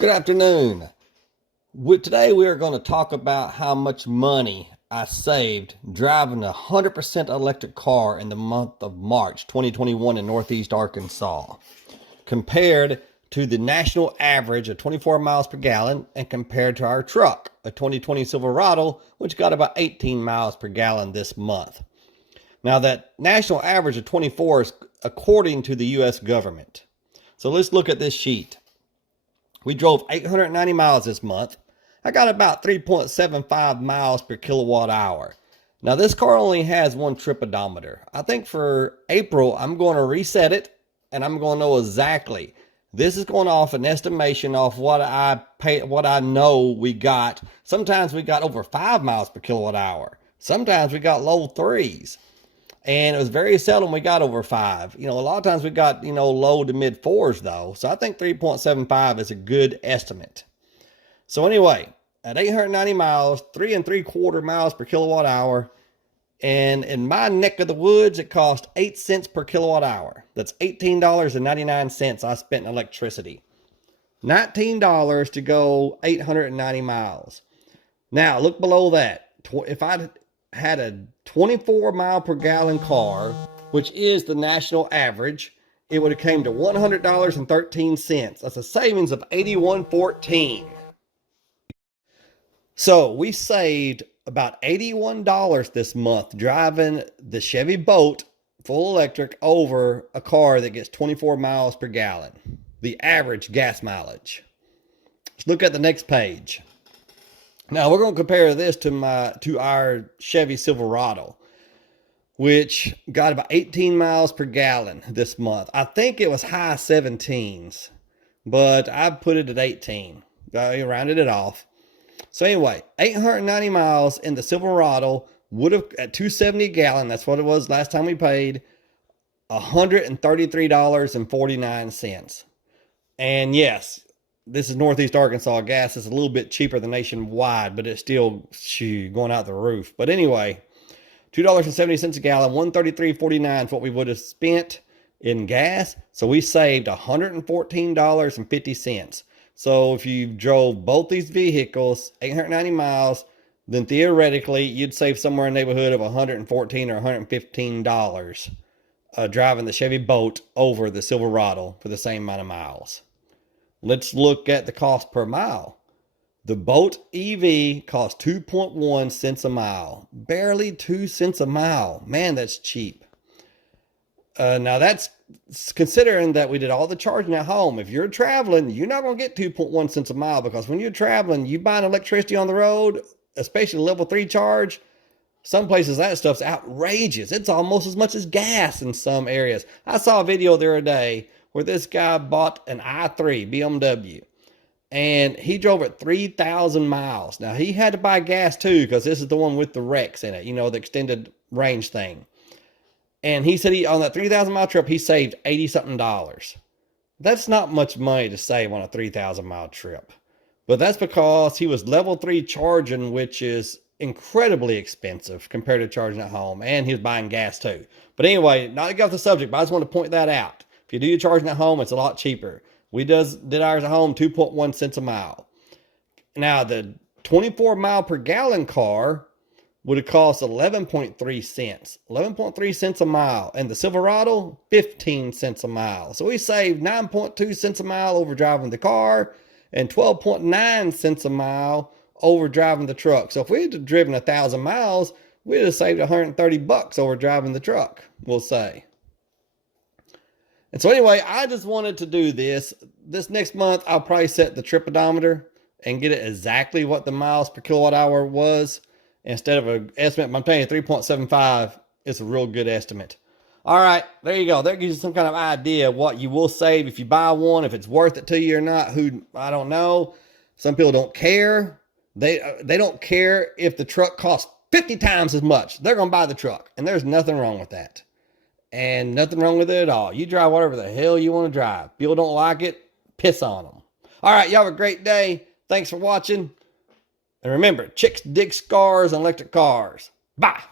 Good afternoon. Today we are going to talk about how much money I saved driving a 100% electric car in the month of March 2021 in Northeast Arkansas, compared to the national average of 24 miles per gallon and compared to our truck, a 2020 Silverado, which got about 18 miles per gallon this month. Now that national average of 24 is according to the U.S. government. So let's look at this sheet. We drove 890 miles this month. I got about 3.75 miles per kilowatt hour. Now this car only has one trip odometer. I think for April, I'm going to reset it and I'm going to know exactly. This is going off an estimation off what I know we got. Sometimes we got over 5 miles per kilowatt hour. Sometimes we got low threes. And it was very seldom we got over 5. A lot of times we got, low to mid 4s though. So I think 3.75 is a good estimate. So anyway, at 890 miles, 3.75 miles per kilowatt hour. And in my neck of the woods, it cost 8 cents per kilowatt hour. That's $18.99 I spent in electricity. $19 to go 890 miles. Now look below that. If I had a 24 mile per gallon car, which is the national average, it would have came to $100.13. That's a savings of $81.14. So we saved about $81 this month driving the Chevy Bolt full electric over a car that gets 24 miles per gallon, the average gas mileage. Let's look at the next page. Now we're going to compare this to our Chevy Silverado, which got about 18 miles per gallon this month. I think it was high 17s, but I put it at 18. I rounded it off. So anyway, 890 miles in the Silverado would have, at 270 a gallon, that's what it was last time we paid, $133.49. And yes, this is Northeast Arkansas. Gas is a little bit cheaper than nationwide, but it's still going out the roof. But anyway, $2.70 a gallon, $133.49 is what we would have spent in gas. So we saved $114.50. So if you drove both these vehicles 890 miles, then theoretically you'd save somewhere in the neighborhood of $114 or $115 driving the Chevy Bolt over the Silverado for the same amount of miles. Let's look at the cost per mile. The Bolt EV costs 2.1 cents a mile. Barely 2 cents a mile. Man, that's cheap. Now that's considering that we did all the charging at home. If you're traveling, you're not going to get 2.1 cents a mile, because when you're traveling, you buying electricity on the road, especially level 3 charge, some places that stuff's outrageous. It's almost as much as gas in some areas. I saw a video the other day where this guy bought an i3 BMW and he drove it 3,000 miles. Now he had to buy gas too, because this is the one with the Rex in it, the extended range thing. And he said on that 3,000 mile trip, he saved 80 something dollars. That's not much money to save on a 3,000 mile trip, but that's because he was level 3 charging, which is incredibly expensive compared to charging at home. And he was buying gas too. But anyway, not to get off the subject, but I just want to point that out. If you do your charging at home, it's a lot cheaper. We did ours at home, 2.1 cents a mile. Now, the 24 mile per gallon car would have cost 11.3 cents. 11.3 cents a mile. And the Silverado, 15 cents a mile. So we saved 9.2 cents a mile over driving the car and 12.9 cents a mile over driving the truck. So if we had driven 1,000 miles, we'd have saved 130 bucks over driving the truck, we'll say. And so anyway, I just wanted to do this. This next month, I'll probably set the trip odometer and get it exactly what the miles per kilowatt hour was. Instead of an estimate, I'm telling you 3.75, it's a real good estimate. All right, there you go. That gives you some kind of idea of what you will save if you buy one, if it's worth it to you or not. I don't know. Some people don't care. They don't care if the truck costs 50 times as much. They're going to buy the truck, and there's nothing wrong with that. And nothing wrong with it at all. You drive whatever the hell you want to drive. People don't like it, piss on them. All right, y'all have a great day. Thanks for watching. And remember, chicks dig scars on electric cars. Bye.